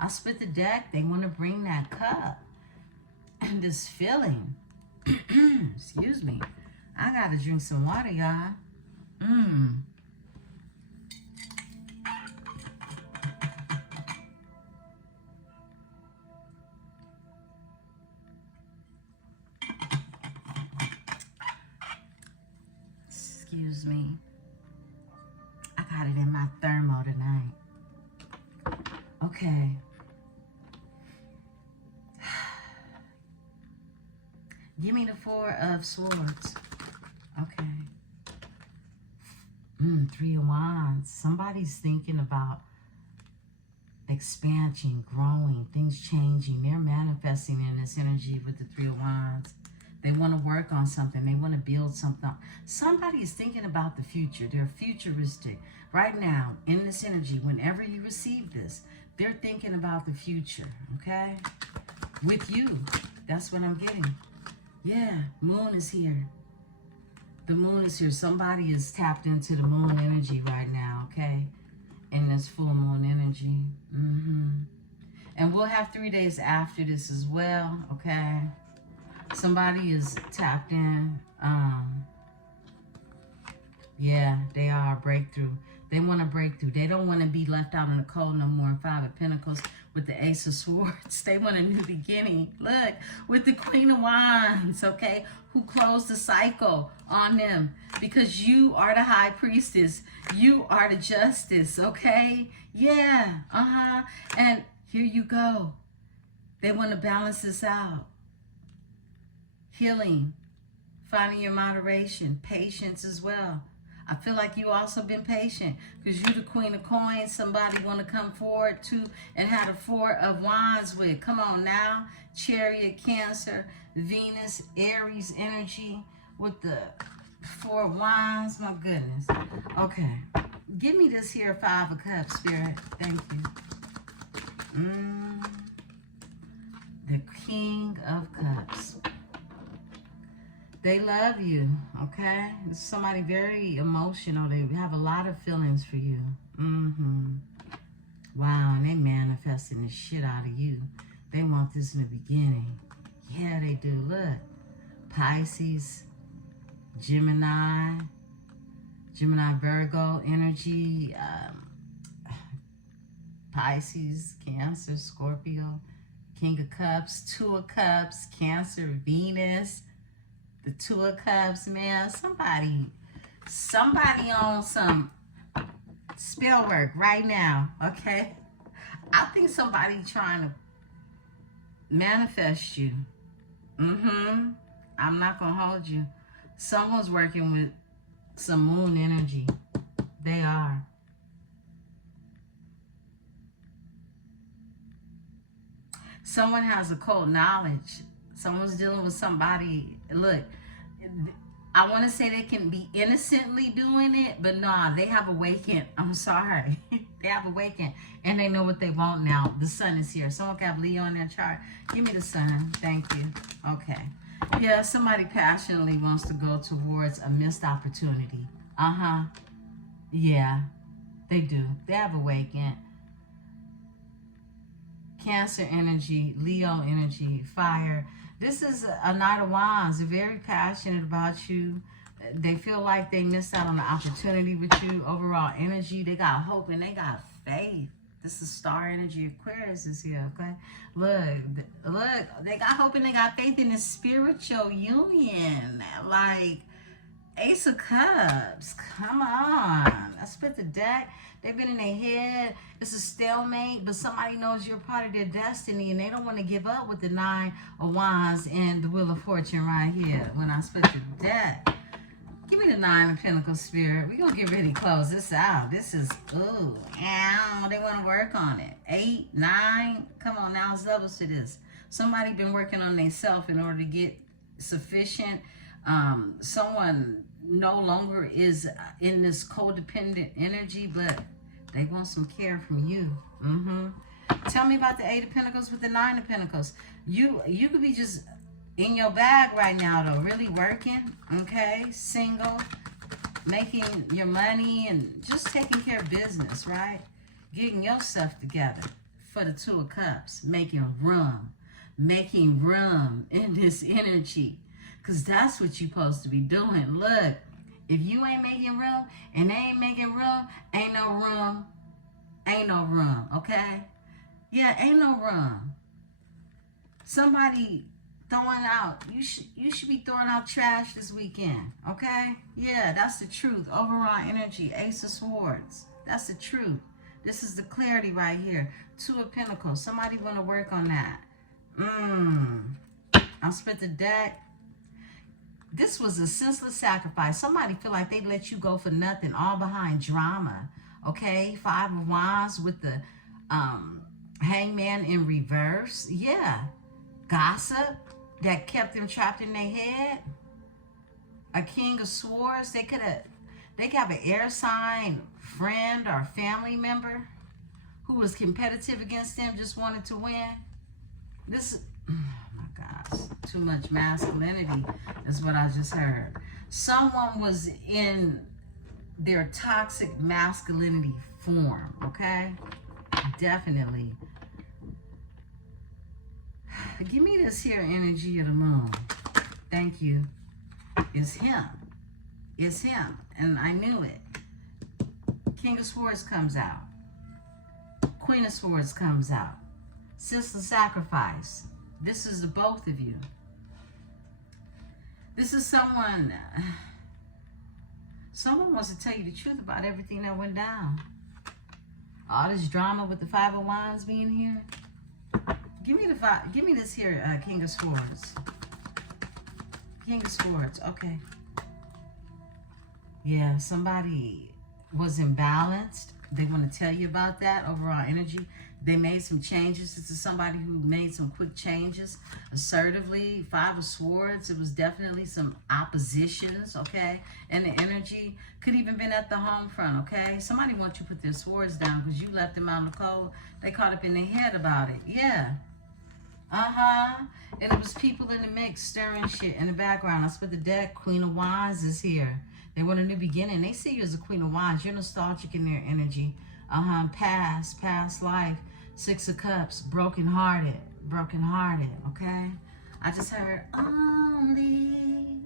I split the deck. They want to bring that cup and this feeling. Excuse me. I got to drink some water, y'all. Excuse me. I got it in my thermo tonight. Okay. Give me the 4 of Swords. Okay. 3 of Wands. Somebody's thinking about expansion, growing, things changing. They're manifesting in this energy with the 3 of Wands. They want to work on something. They want to build something. Somebody's thinking about the future. They're futuristic. Right now, in this energy, whenever you receive this, they're thinking about the future, okay? With you. That's what I'm getting. Yeah, moon is here. The moon is here. Somebody is tapped into the moon energy right now, okay? In this full moon energy. And we'll have 3 days after this as well, okay? Somebody is tapped in. Yeah, they are a breakthrough. They want a breakthrough. They don't want to be left out in the cold no more. And Five of Pentacles with the Ace of Swords. They want a new beginning. Look, with the Queen of Wands, okay? Who closed the cycle on them. Because you are the High Priestess. You are the Justice, okay? Yeah, And here you go. They want to balance this out. Healing. Finding your moderation. Patience as well. I feel like you also been patient because you the Queen of Coins. Somebody want to come forward to and have the Four of Wands with. Come on now. Chariot, Cancer, Venus, Aries energy with the Four of Wands. My goodness. Okay. Give me this here Five of Cups, Spirit. Thank you. The King of Cups. They love you, okay? It's somebody very emotional. They have a lot of feelings for you. Wow, and they manifesting the shit out of you. They want this in the beginning. Yeah, they do. Look. Pisces, Gemini, Virgo energy, Pisces, Cancer, Scorpio, King of Cups, Two of Cups, Cancer, Venus, the Two of Cups, man. Somebody on some spell work right now, okay? I think somebody trying to manifest you. I'm not going to hold you. Someone's working with some moon energy. They are. Someone has occult knowledge. Someone's dealing with somebody. Look, I want to say they can be innocently doing it, but nah, they have awakened. I'm sorry. They have awakened, and they know what they want now. The sun is here. Someone can have Leo on their chart. Give me the sun. Thank you. Okay. Yeah, somebody passionately wants to go towards a missed opportunity. Yeah, they do. They have awakened. Cancer energy, Leo energy, fire. This is a Knight of Wands. They're very passionate about you. They feel like they missed out on the opportunity with you. Overall energy, they got hope and they got faith. This is star energy. Aquarius is here, okay? Look, they got hope and they got faith in the spiritual union. Like Ace of Cups. Come on. Let's split the deck. They've been in their head. It's a stalemate, but somebody knows you're part of their destiny and they don't want to give up with the Nine of Wands and the Wheel of Fortune right here when I split the deck. Give me the Nine of Pentacles, Spirit. We're going to get ready to close this out. This is, ooh, ow, they want to work on it. 8, 9, come on now, it's levels to this. Somebody been working on themselves in order to get sufficient. Someone no longer is in this codependent energy, but they want some care from you. Tell me about the 8 of Pentacles with the 9 of Pentacles. You could be just in your bag right now, though, really working, okay? Single, making your money and just taking care of business, right? Getting yourself together for the Two of Cups, making room in this energy, because that's what you're supposed to be doing. Look, if you ain't making room and they ain't making room, ain't no room, okay? Yeah, ain't no room. Somebody throwing out, you should be throwing out trash this weekend, okay? Yeah, that's the truth. Overall energy, Ace of Swords. That's the truth. This is the clarity right here. Two of Pentacles. Somebody want to work on that. I'll split the deck. This was a senseless sacrifice. Somebody feel like they let you go for nothing, all behind drama, okay? 5 of Wands with the Hangman in reverse. Yeah. Gossip that kept them trapped in their head. A King of Swords. They could have an air sign friend or family member who was competitive against them, just wanted to win. This, oh my gosh, too much masculinity is what I just heard. Someone was in their toxic masculinity form, okay? Definitely. Give me this here energy of the moon. Thank you. It's him. It's him. And I knew it. King of Swords comes out. Queen of Swords comes out. Senseless sacrifice. This is the both of you. This is someone wants to tell you the truth about everything that went down. All this drama with the Five of Wands being here. Give me this here, King of Swords. King of Swords, okay. Yeah, somebody was imbalanced. They want to tell you about that overall energy. They made some changes. This is somebody who made some quick changes assertively. Five of Swords. It was definitely some oppositions, okay? And the energy could even been at the home front, okay? Somebody wants you to put their swords down because you left them out in the cold. They caught up in their head about it. Yeah. And it was people in the mix stirring shit in the background. I split the deck. Queen of Wands is here. They want a new beginning. They see you as a Queen of Wands. You're nostalgic in their energy. Past life. Six of Cups. Brokenhearted, okay? I just heard only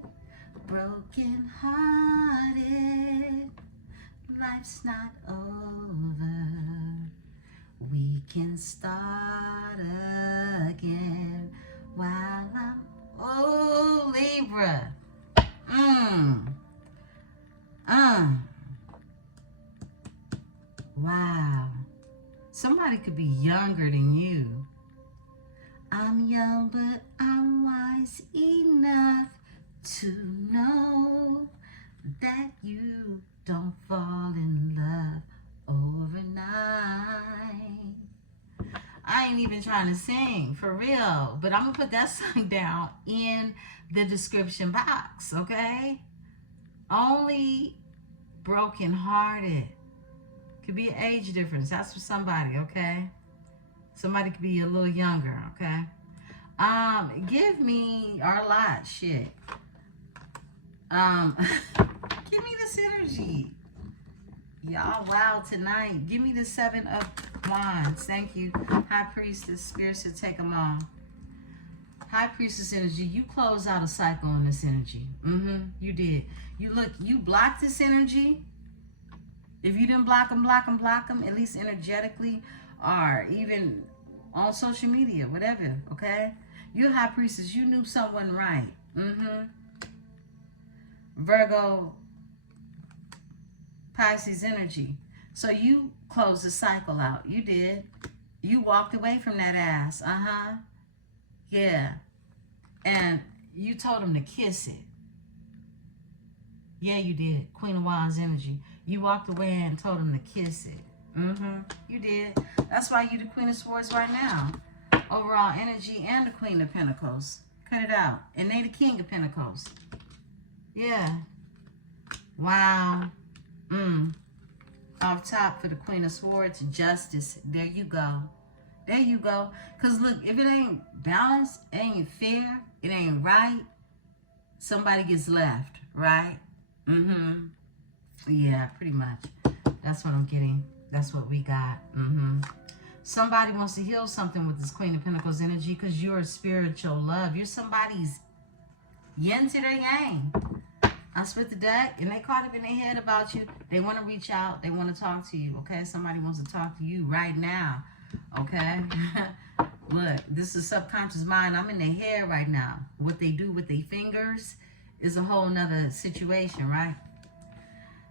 brokenhearted. Life's not over. We can start again while I'm... Oh, Libra. Wow. Somebody could be younger than you. I'm young, but I'm wise enough to know that you don't fall in love overnight. I ain't even trying to sing, for real. But I'm going to put that song down in the description box, okay? Only brokenhearted. Could be an age difference. That's for somebody, okay? Somebody could be a little younger, okay? Give me our lot, shit. Give me this energy. Y'all wow tonight. Give me the Seven of Wands. Thank you. High Priestess, Spirit should take them all. High Priestess energy. You close out a cycle in this energy. You did. You blocked this energy. If you didn't block them, at least energetically or even on social media, whatever, okay? You're High Priestess. You knew someone right. Virgo, Pisces energy. So you closed the cycle out. You did. You walked away from that ass. Yeah. And you told him to kiss it. Yeah, you did. Queen of Wands energy. You walked away and told him to kiss it. You did. That's why you're the Queen of Swords right now. Overall energy and the Queen of Pentacles. Cut it out. And they the King of Pentacles. Yeah. Wow. Off top for the Queen of Swords, Justice. There you go. There you go. Because look, if it ain't balanced, it ain't fair, it ain't right, somebody gets left, right? Yeah, pretty much. That's what I'm getting. That's what we got. Somebody wants to heal something with this Queen of Pentacles energy because you're a spiritual love. You're somebody's yin to their yang. I split the deck and they caught up in their head about you. They want to reach out. They want to talk to you, okay? Somebody wants to talk to you right now, okay? Look, this is subconscious mind. I'm in their head right now. What they do with their fingers is a whole nother situation, right?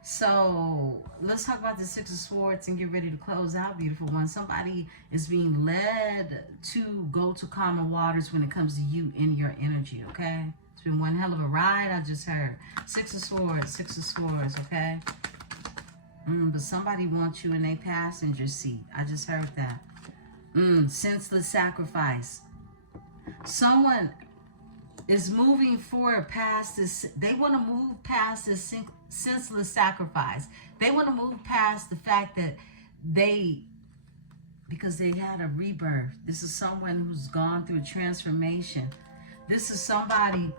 So let's talk about the Six of Swords and get ready to close out, beautiful one. Somebody is being led to go to calmer waters when it comes to you in your energy, okay? It's been one hell of a ride, I just heard. Six of Swords, okay? But somebody wants you in a passenger seat. I just heard that. Senseless sacrifice. Someone is moving forward past this. They want to move past this senseless sacrifice. They want to move past the fact that because they had a rebirth. This is someone who's gone through a transformation. This is somebody,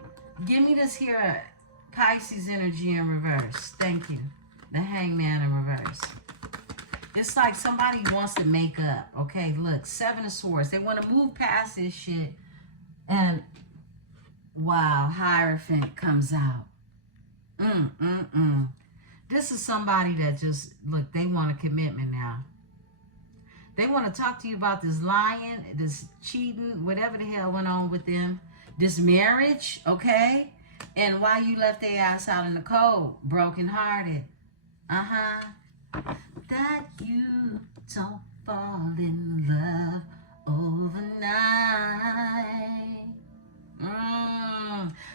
give me this here, Pisces energy in reverse. Thank you. The Hangman in reverse. It's like somebody wants to make up, okay? Look, Seven of Swords. They want to move past this shit. And, wow, Hierophant comes out. This is somebody that just, look, they want a commitment now. They want to talk to you about this lying, this cheating, whatever the hell went on with them, this marriage, okay? And why you left their ass out in the cold, brokenhearted. That you don't fall in love overnight.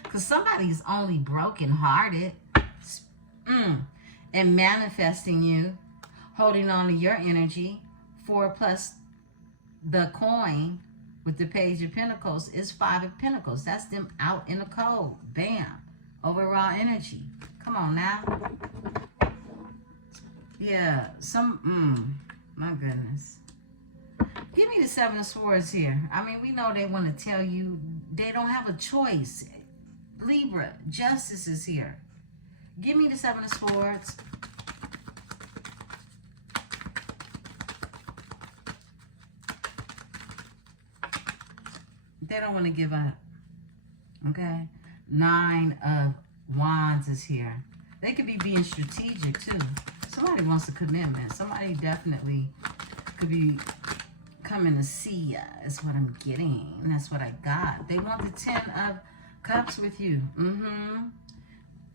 Because somebody's only brokenhearted and manifesting you, holding on to your energy. 4 plus the coin with the Page of Pentacles is 5 of Pentacles. That's them out in the cold. Bam. Overall energy. Come on now. Yeah. My goodness. Give me the 7 of Swords here. I mean, we know they want to tell you they don't have a choice. Libra. Justice is here. Give me the 7 of Swords. They don't want to give up. Okay? 9 of Wands is here. They could be being strategic too. Somebody wants a commitment. Somebody definitely could be coming to see ya. Is what I'm getting. And that's what I got. They want the 10 of Cups with you.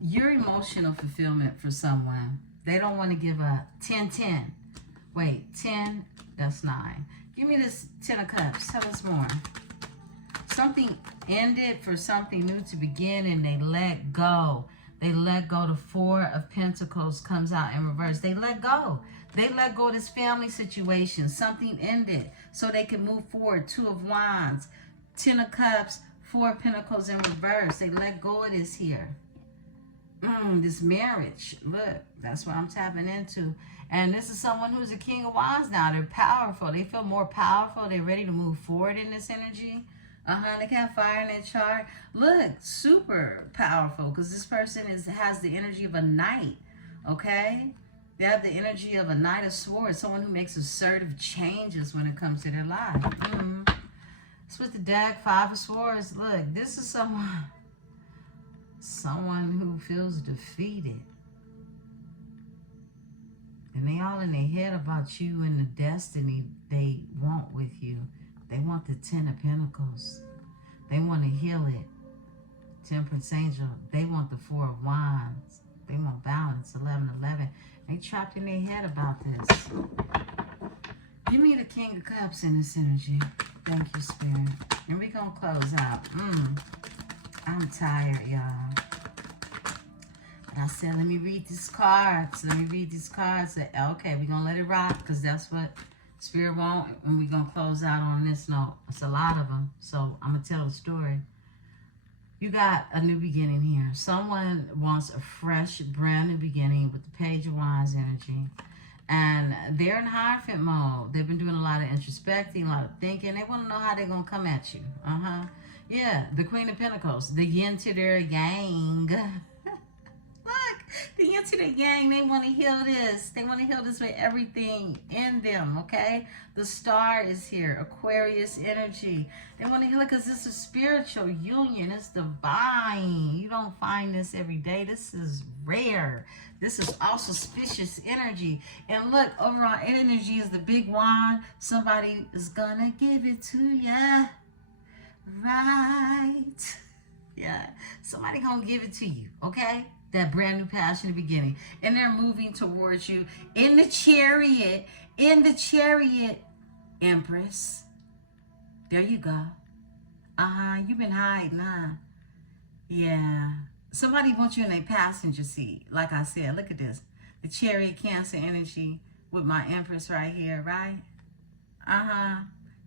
Your emotional fulfillment for someone. They don't want to give up. 10, 10. Wait, 10, that's 9. Give me this 10 of Cups. Tell us more. Something ended for something new to begin, and they let go. They let go. The 4 of Pentacles comes out in reverse. They let go. They let go of this family situation. Something ended so they can move forward. 2 of Wands, 10 of Cups, 4 of Pentacles in reverse. They let go of this here. This marriage. Look, that's what I'm tapping into. And this is someone who's a King of Wands now. They're powerful. They feel more powerful. They're ready to move forward in this energy. They got fire in their chart. Look, super powerful because this person has the energy of a knight, okay? They have the energy of a Knight of Swords, someone who makes assertive changes when it comes to their life. It's with the deck, 5 of Swords. Look, this is someone who feels defeated. And they all in their head about you and the destiny they want with you. They want the 10 of Pentacles. They want to heal it. Temperance Angel. They want the 4 of Wands. They want balance. 11, 11. They trapped in their head about this. Give me the King of Cups in this energy. Thank you, Spirit. And we're going to close out. I'm tired, y'all. But I said, let me read these cards. Let me read these cards. Okay, we're going to let it rock because that's what Spirit won't, and we're going to close out on this note. It's a lot of them, so I'm going to tell the story. You got a new beginning here. Someone wants a fresh, brand new beginning with the Page of Wands energy. And they're in Hierophant mode. They've been doing a lot of introspecting, a lot of thinking. They want to know how they're going to come at you. Yeah, the Queen of Pentacles, the yin to their yang. The yin to the yang, they want to heal this. They want to heal this with everything in them, okay? The star is here, Aquarius energy. They want to heal it because this is spiritual union. It's divine. You don't find this every day. This is rare. This is auspicious energy. And look, overall energy is the big wand. Somebody is going to give it to ya. Right. Yeah. Somebody going to give it to you, okay? That brand new passionate beginning. And they're moving towards you in the chariot. In the chariot, Empress. There you go. You've been hiding, huh? Yeah. Somebody wants you in a passenger seat. Like I said, look at this. The chariot Cancer energy with my Empress right here, right?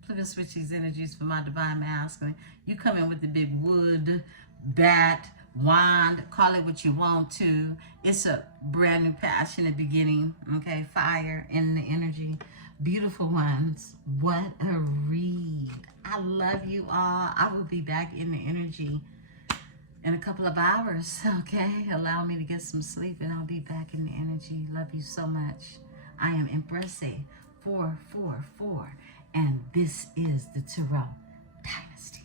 Pluto switch these energies for my divine masculine. You come in with the big wood, bat, wand, call it what you want to. It's a brand new passionate beginning, okay? Fire in the energy. Beautiful ones. What a read. I love you all. I will be back in the energy in a couple of hours, okay? Allow me to get some sleep and I'll be back in the energy. Love you so much. I am Emperesse 444 and this is the Tarot Dynasty.